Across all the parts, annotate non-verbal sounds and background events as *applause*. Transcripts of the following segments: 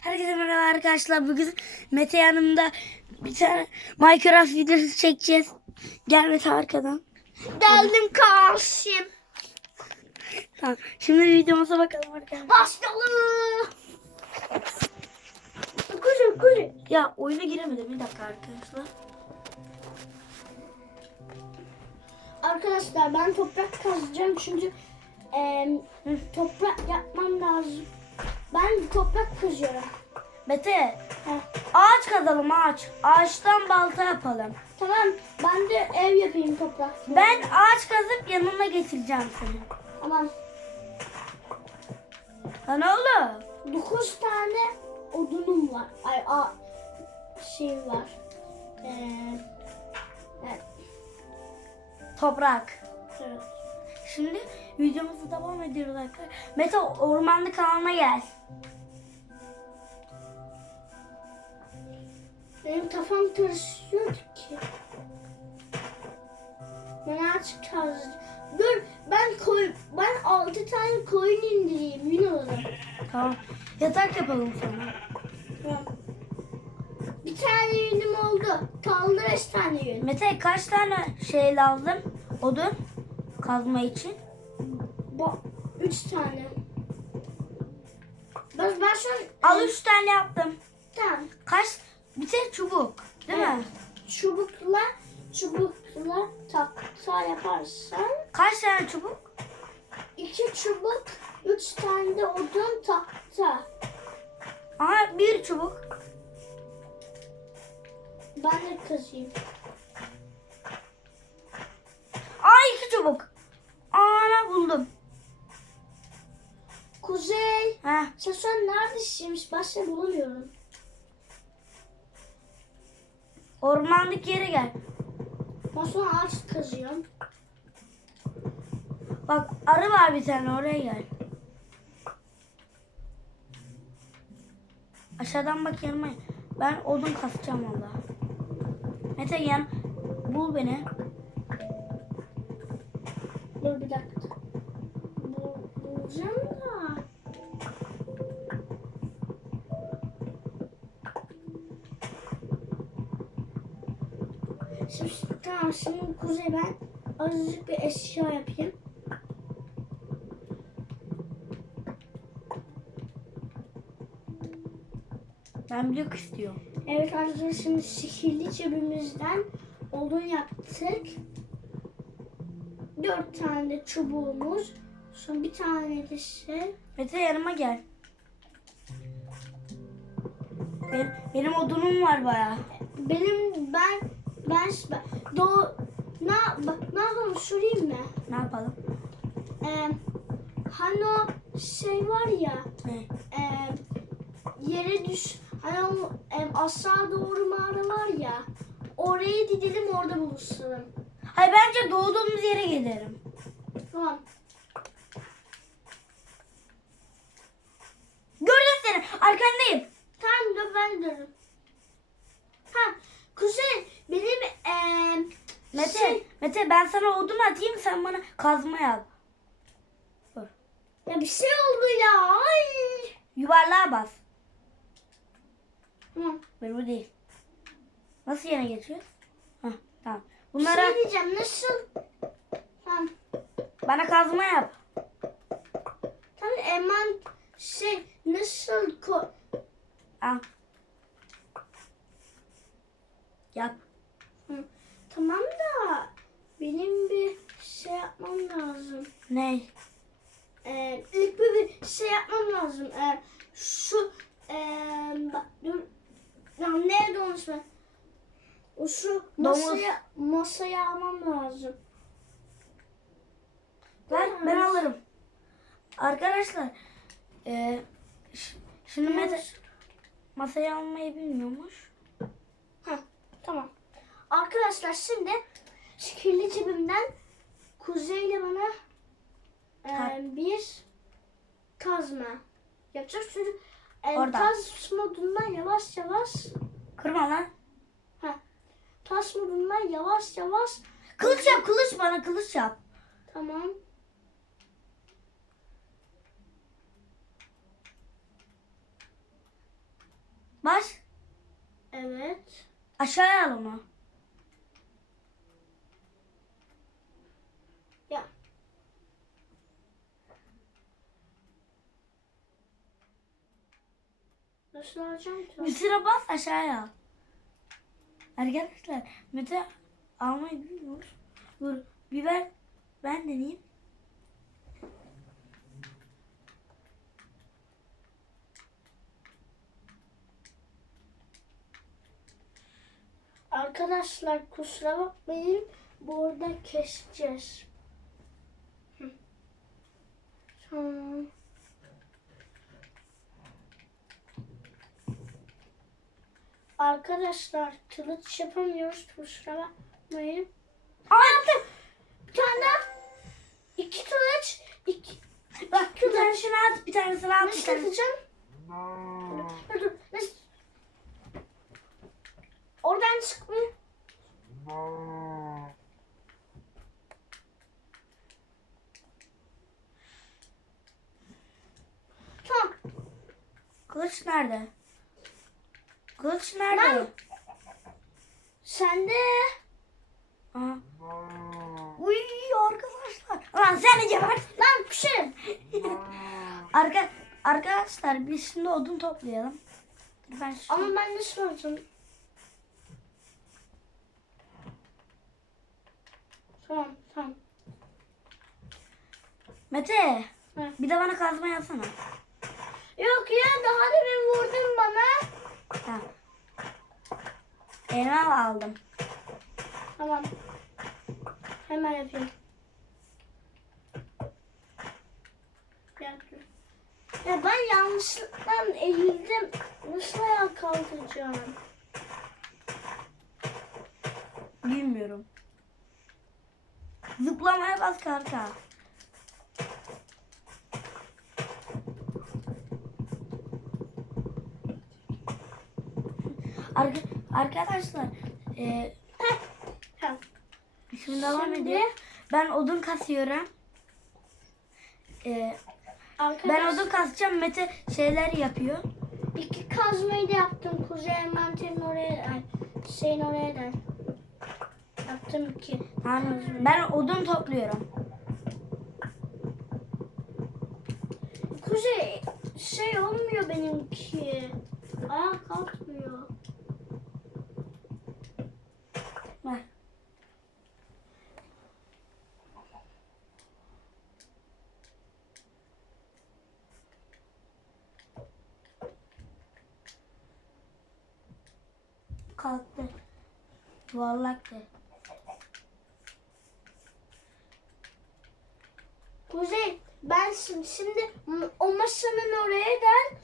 Herkese merhaba arkadaşlar. Bugün Mete yanımda bir tane Minecraft videosu çekeceğiz. Gel Mete arkadan. Geldim karşım. Tamam. Şimdi videomuza bakalım arkadaşlar. Başlayalım. Kuzum kuzum. Ya oyuna giremedim. Bir dakika arkadaşlar. Arkadaşlar ben toprak kazacağım çünkü e, toprak yapmam lazım. Ben toprak kazıyorum. Mete Heh. ağaç kazalım ağaç. Ağaçtan balta yapalım. Tamam ben de ev yapayım toprak. Ben ağaç kazıp yanına getireceğim seni. Tamam. Ha ne oldu? 9 tane odunum var. Ay a şey var. Ee, evet. Toprak. evet. Şimdi videomuza devam ediyoruz arkadaşlar. Mete ormanlık alana gel. Benim kafam karışıyor ki. Ben artık kazdım. Dur ben koy ben 6 tane koyun indireyim yine olur. Tamam. Yatak yapalım sana. Tamam. Bir tane yünüm oldu. Kaldı 5 tane yün. Mete kaç tane şey lazım? Odun kazma için. Bu 3 tane. Ben, ben şu an Al üç tane yaptım. Tamam. Kaç? Bir tek çubuk. Değil mi? Çubukla çubukla takta yaparsan Kaç tane çubuk? iki çubuk, üç tane de odun takta. Aha bir çubuk. Ben de kazıyım. Aa iki çubuk. Ana buldum. Kuzey, Heh. sen şu an neredesin? Başka bulamıyorum. Ormanlık yere gel. An ağaç kazıyorum. Bak arı var bir tane oraya gel. Aşağıdan bak yanıma. Ben odun kasacağım valla. Mete yan bul beni. Dur bir dakika. Bu, bulacağım Şimdi, tamam şimdi Kuzey ben azıcık bir eşya yapayım. Ben blok istiyorum. Evet arkadaşlar şimdi sihirli cebimizden odun yaptık. Dört tane de çubuğumuz. Sonra bir tane de şey. Mete yanıma gel. Benim, benim odunum var baya. Benim ben ben, do ne ne yapalım sorayım mı? Ne yapalım? Ee, hani o şey var ya Ne? e, yere düş hani o e, aşağı doğru mağara var ya oraya gidelim orada buluşalım. Hayır bence doğduğumuz yere gidelim. Tamam. Gördüm seni. Arkandayım. Tamam ben dururum. Ha Kuzey benim eee Mete, şey, Mete ben sana odun atayım sen bana kazma yap. Dur. ya bir şey oldu ya. Ay. Yuvarlığa bas. Tamam. Böyle bu değil. Nasıl yana geçiyoruz? Hah, tamam. Bir Bunlara şey diyeceğim nasıl? Tamam. bana kazma yap. Tamam hemen şey nasıl ko Al. Yap. Hı. Tamam da benim bir şey yapmam lazım. Ne? Ee, ilk bir, bir şey yapmam lazım. Ee, şu ee, bak dur. Ya ne olmuş ben? O şu masaya masaya almam lazım. Ben Evet. alırım. Arkadaşlar e, şimdi Mete masayı almayı bilmiyormuş. Heh, tamam. Arkadaşlar şimdi şekilli cebimden kuzeyle bana Ha. e, bir kazma yapacağız. Çünkü e, taş modundan yavaş yavaş Kırma lan. heh, taş modundan yavaş yavaş Kılıç yap kılıç bana kılıç yap. tamam Baş. Evet. Aşağıya al onu. Ya. Nasıl alacağım ki? Sıra bas aşağıya al. Arkadaşlar Mete almayı bilmiyor. Dur biber ben deneyeyim. Arkadaşlar kusura bakmayın. Bu arada keseceğiz. Tamam. Arkadaşlar kılıç yapamıyoruz. Kusura bakmayın. Aa yaptım. Bir tane daha. İki kılıç. İki. Bak bir tanesini at bir tanesini at Nasıl atacağım? Dur dur. Nasıl? Oradan çıkmıyor. Tamam. Kılıç nerede? Kılıç nerede? Ben- Sen de. Aha. Uy arkadaşlar. Lan seni gebert. Lan pişirin. *laughs* Arka, arkadaşlar biz şimdi odun toplayalım. Ben şu... Ama ben de soracağım. Tamam tamam. Mete Hı. bir de bana kazma yapsana. Yok ya daha demin vurdun bana. Ha. Elma aldım. Tamam. Hemen yapayım. Yaptım. Ya ben yanlışlıkla eğildim. Nasıl ayağa kalkacağım? Bilmiyorum. Zıplamaya bas kanka. Arka, arkadaşlar e, şimdi devam ediyor. Ben odun kasıyorum. E, Arkadaş, ben odun kasacağım. Mete şeyler yapıyor. iki kazmayı da yaptım. Kuzey envanterin oraya, ay, şeyin oraya da. Yaptım iki. Anladım. Ben odun topluyorum. Kuzey şey olmuyor benimki. Ayağa kalkmıyor. Ver. Kalktı. Yuvarlaktı. Kuzey ben şimdi, şimdi o masanın oraya gel.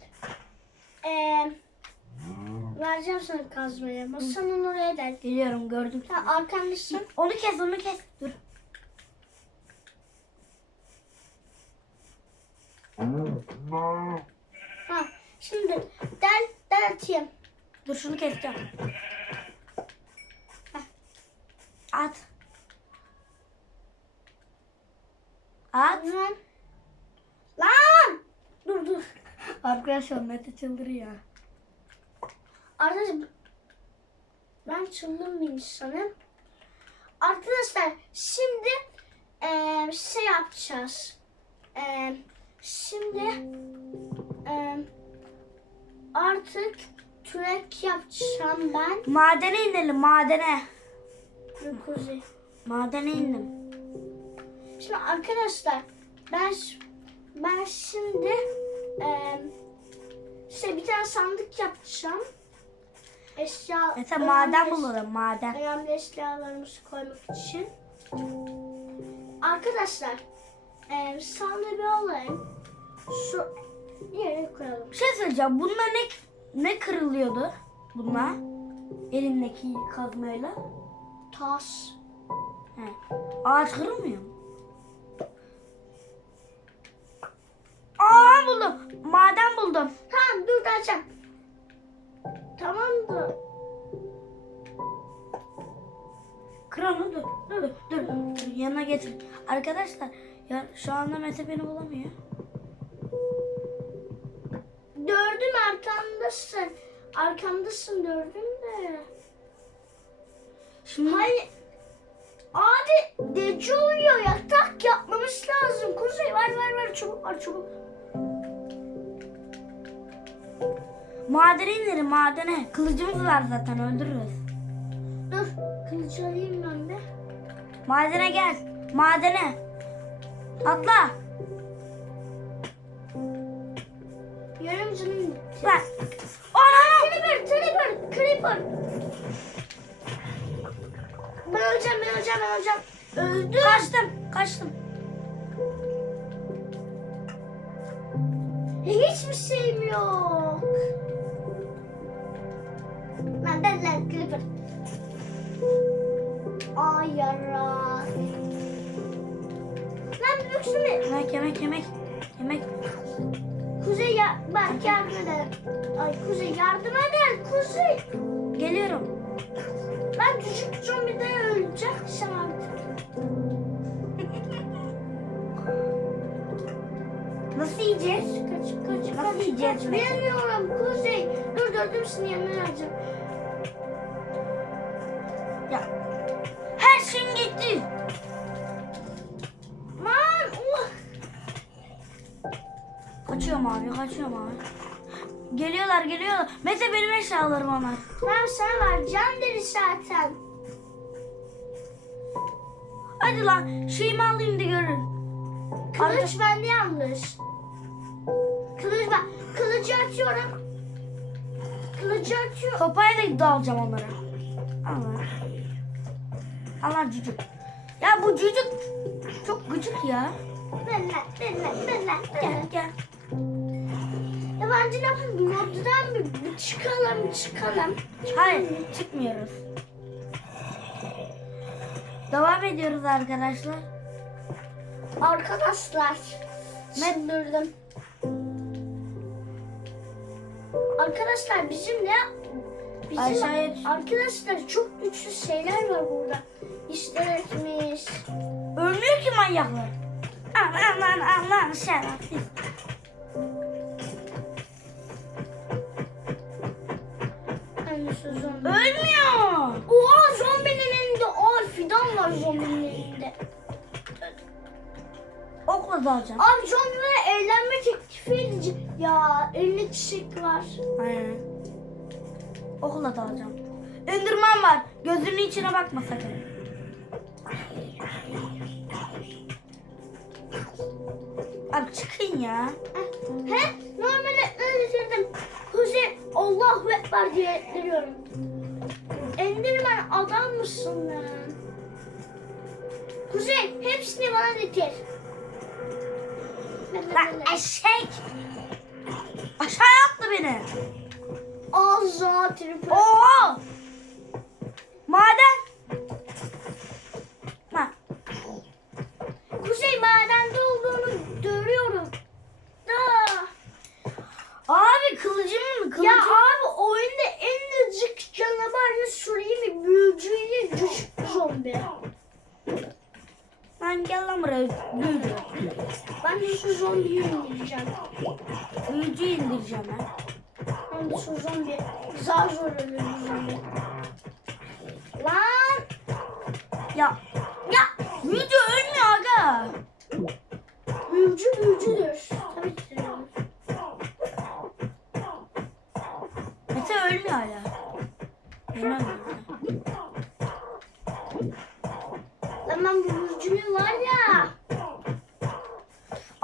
Ee, vereceğim sana kazmayı. Masanın oraya gel. Geliyorum gördüm. Ha, arkandasın. Onu kes onu kes. Dur. Ha, şimdi del, del atayım. Dur şunu keseceğim. Heh. At. At. Lan. Lan! Dur dur. Arkadaşlar Mete çıldırıyor. Arkadaşlar ben bir insanım. Arkadaşlar şimdi eee, şey yapacağız. Eee, şimdi eee, artık türek yapacağım ben. Madene inelim madene. Kuzey. Madene indim. Şimdi arkadaşlar ben ben şimdi eee şey bir tane sandık yapacağım. Eşya Mete maden önemli- bulalım maden. önemli eşyalarımızı koymak için. Arkadaşlar eee sandığı bir alayım. Şu yere koyalım. Bir şey söyleyeceğim. Bununla ne ne kırılıyordu? Bununla. Elimdeki kazmayla. Tas. He. Ağaç kırılmıyor mu? Arkadaşlar ya şu anda Mete beni bulamıyor. gördüm arkandasın. arkamdasın gördüm de. Şimdi Hayır. Abi gece uyuyor yatak yapmamız lazım. Kuzey var var var çabuk var çabuk. madene inelim madene. Kılıcımız var zaten öldürürüz. Dur kılıcı alayım ben de. Madene gel. Madene. Atla. Yarım canım. Bak. Ana! Creeper, Creeper, Creeper. Ben öleceğim, ben öleceğim, ben öleceğim. Öldüm. Kaçtım. Kaçtım. Hiçbir şeyim yok. Lan ben lan Creeper. Ay yara. Lan büyüksün Yemek yemek yemek. Yemek. Kuzey ya bak yardım eder. Ay Kuzey yardım eder. Kuzey. Geliyorum. Ben küçük zombiden öleceksem artık. *laughs* Nasıl yiyeceğiz? Kaç kaç Nasıl kaç yiyeceğiz kaç. mesela? Bilmiyorum Kuzey. Dur gördüm seni yanına geleceğim. Mete benim eşyalarım onlar. Lan sana var can deri zaten. Hadi lan şeyimi alayım da görün. Kılıç bende yanlış. Kılıç ben. Kılıcı açıyorum. Kılıcı açıyorum. Kopaya da dalacağım onları. Allah. Allah cücük. Ya bu cücük çok gıcık ya. Ben ben ben lan ben Gel gel. Ya bence ne yapalım? Moddan bir, çıkalım çıkalım. Hayır çıkmıyoruz. Devam ediyoruz arkadaşlar. Arkadaşlar. Ben durdum. Arkadaşlar bizim ne bizim Aşağıya arkadaşlar çok güçlü şeyler var burada. İskeletmiş. Ölmüyor ki manyaklar. Aman aman aman şerefsiz. Zombi? Ölmüyor. Oha zombinin elinde ağır fidan var zombinin elinde. Okla dalacağım. Abi zombi bana evlenme teklifi edecek. Ya elinde çiçek var. Aynen. Okla dalacağım. Enderman var. Gözünün içine bakma sakın. Abi çıkın ya. He? Allahu Ekber diye ettiriyorum. Endirmen adam mısın lan? Kuzey hepsini bana getir. Lan eşek. Aşağı attı beni. Ağzına tripü. Oo. Maden. Ha. Kuzey madende olduğunu görüyorum. Da. Abi kılıcım mı? Kılıcım. Ya abi oyunda en azıcık canavarını sorayım mı? Büyücüyle düşük zombi. Lan gel lan buraya. Büyücü. Ben de şu zombiyi indireceğim. Büyücü indireceğim ben. Ben de şu zombi. Zar zor ölür bu zombi. Lan. Ya. Ya. Büyücü ölmüyor aga.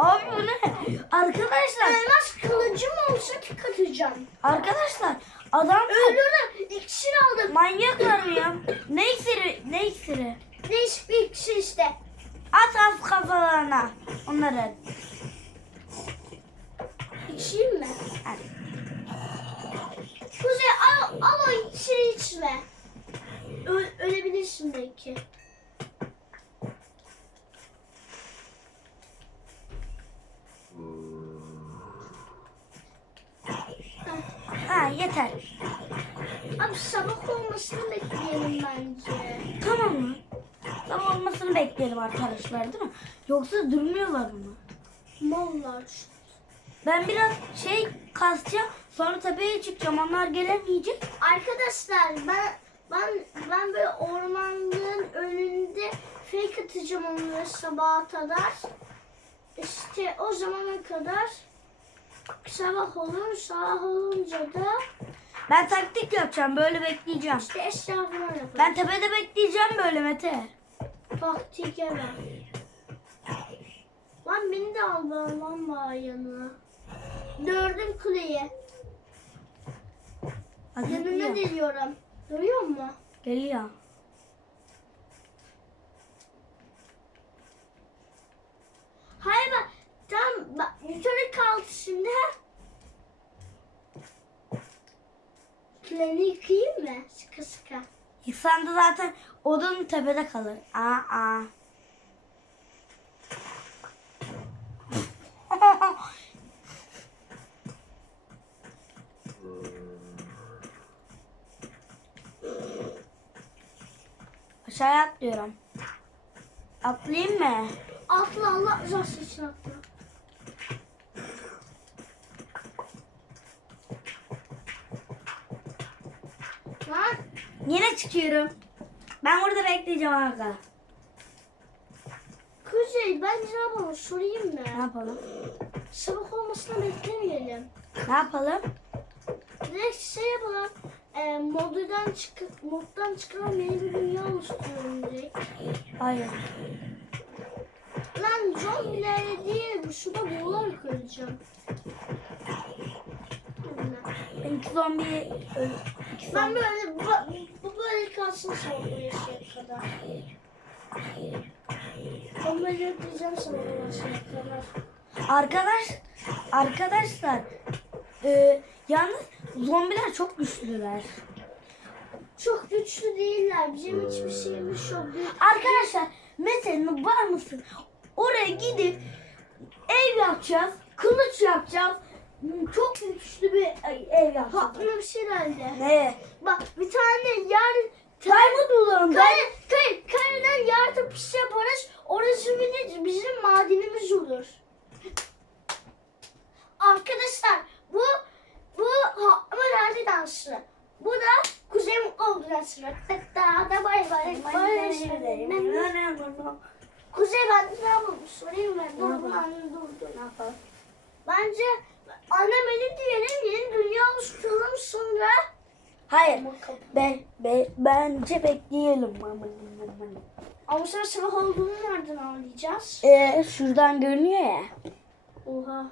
Abi bu ne? Arkadaşlar. Elmas kılıcım olsa tek atacağım. Arkadaşlar. Adam Öldürdüm. İksir aldım. manyaklar mı ya? Ne iksiri? Ne iksiri? Değişik bir iksir işte. At at kafalarına. Onları. İçeyim mi? Al. Kuzey al, al o iksiri içme. Ö ölebilirsin belki. Ha yeter. Abi sabah olmasını bekleyelim bence. Tamam mı? Tamam olmasını bekleyelim arkadaşlar değil mi? Yoksa durmuyorlar mı? Mallar. Ben biraz şey kasacağım. Sonra tepeye çıkacağım. Onlar gelemeyecek. Arkadaşlar ben ben ben böyle ormanlığın önünde fake atacağım onları sabaha kadar. İşte o zamana kadar sabah olur. Sabah olunca da Ben taktik yapacağım. Böyle bekleyeceğim. işte eşya falan yaparım. Ben tepede bekleyeceğim böyle Mete. Taktike ver. Lan beni de al lan lan bari yanına. Gördüm kuleyi. Hadi Yanına geliyor. geliyorum. Görüyor musun? Geliyor. Hayır bak. Kaldı şimdi. Kuleni yıkayayım mı? Sıkı sıkı. Da zaten odanın tepede kalır. Aa aa. *laughs* Aşağıya atlıyorum. Atlayayım mı? Atla Allah rızası için atla. Lan Yine çıkıyorum. Ben burada bekleyeceğim arka. Kuzey bence ne yapalım sorayım Ne mı? yapalım? Sabah olmasına beklemeyelim. Ne yapalım? Direkt şey yapalım. E, moddan çıkıp moddan çıkalım yeni bir dünya oluşturalım direkt. Hayır. Lan zombilerle değil şurada boğularak öleceğim. Ben zombi Ben böyle bu, böyle kalsın sonra bu yaşaya kadar. Ben böyle yapacağım sana bu yaşaya kadar. Arkadaş arkadaşlar e, yalnız zombiler çok güçlüler. Çok güçlü değiller. Bizim hiçbir şeyimiz. Bir- Arkadaşlar mesela var mısın? Oraya gidip ev yapacağız, kılıç yapacağız. Çok güçlü bir ev yapacağız. Aklıma bir şey geldi. Ne? Bak bir tane yer Diamond bulalım. Kare, kare, kareden yardım pis yaparız. Orası bir- bizim madenimiz olur. Arkadaşlar bu bu Hatma Nerede dansı. Bu da Kuzey Mutlu oldu dansı. Da da bay bay bay. Kuzey ben ne yapalım? Sorayım ben. Dur anne dur dur. Ne yapalım? Bence anne beni diyelim yeni dünya oluşturalım sonra. Hayır. Be, be, bence bekleyelim. Ama sonra sabah olduğunu nereden anlayacağız? Ee, şuradan görünüyor ya. Oha.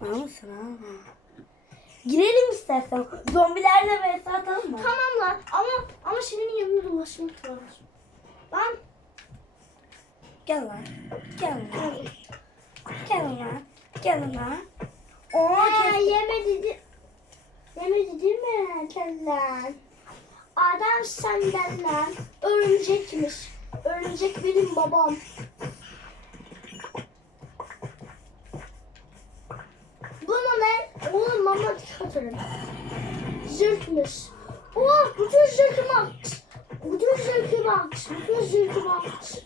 Var mısın ha? Girelim istersen. Zombilerle vs atalım mı? Tamam lan ama ama senin yanında dolaşmak lazım. Ben Gel lan. Gel lan. Lan. Oo, Aa, kes- yeme dedi. Yemedi değil mi kellen? Adam senden lan. Örümcekmiş. Örümcek benim babam. Bunu ne? Oğlum mama atarım. Zırhmış. Oo, bütün zırhımı at. Bütün zırhımı at. Bütün zırhımı at.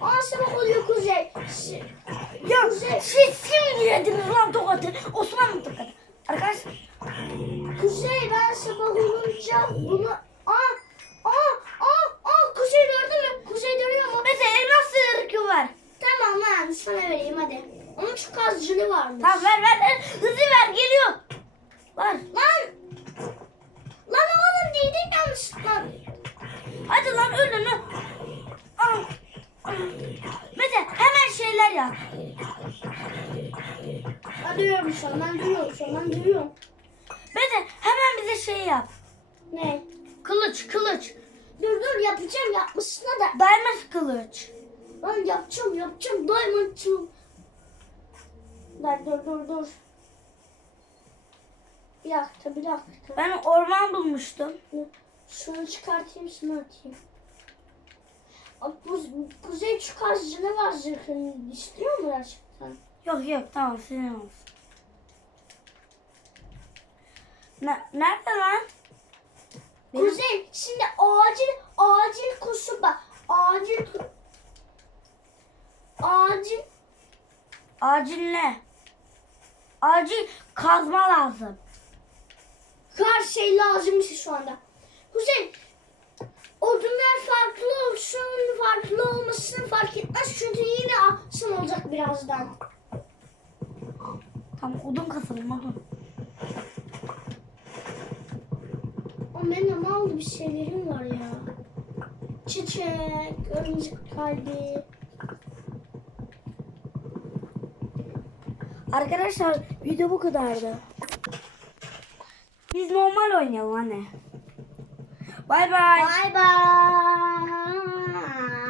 Aa sabah oluyor kuzey. Ya siz kim yediniz lan tokatı? Osmanlı tokatı. Arkadaşlar Kuzey ben sabah olunca bunu... Aa! Aa! Aa! Aa! Kuzey gördün mü? Kuzey görüyor mu? mesela elmas ırkı var. Tamam lan sana vereyim hadi. Onun çok az canı varmış. Tamam ver ver ver. Hızlı ver geliyor. Var. Lan! Lan oğlum değdik yanlışlıkla. Hadi lan ölün lan. Al. Mete hemen şeyler yap. Ben duyuyorum şu an. Ben duyuyorum şu an. Ben duyuyorum. Mete hemen bize şey yap. Ne? Kılıç kılıç. Dur dur yapacağım yapmasına da. Diamond kılıç. Lan yapacağım yapacağım. Diamond'cığım. Lan dur dur dur. Bir dakika bir dakika. Ben orman bulmuştum. Şunu çıkartayım şunu atayım. Kuzey çıkarcı ne var zırhını istiyor mu gerçekten? Yok yok tamam senin olsun. Ne, nerede lan? Benim- Kuzey şimdi acil acil kusur bak. Acil acil Acil ne? Acil kazma lazım. Her şey lazım şu anda. Hüseyin odunlar farklı olsun, farklı olmasın fark etmez. Çünkü yine akşam olacak birazdan. Tamam odun kasalım odun. O benim aldı bir şeylerim var ya. Çiçek, örümcek kalbi. Arkadaşlar video bu kadardı. Biz normal oynayalım anne. Bay bay. Bye bye.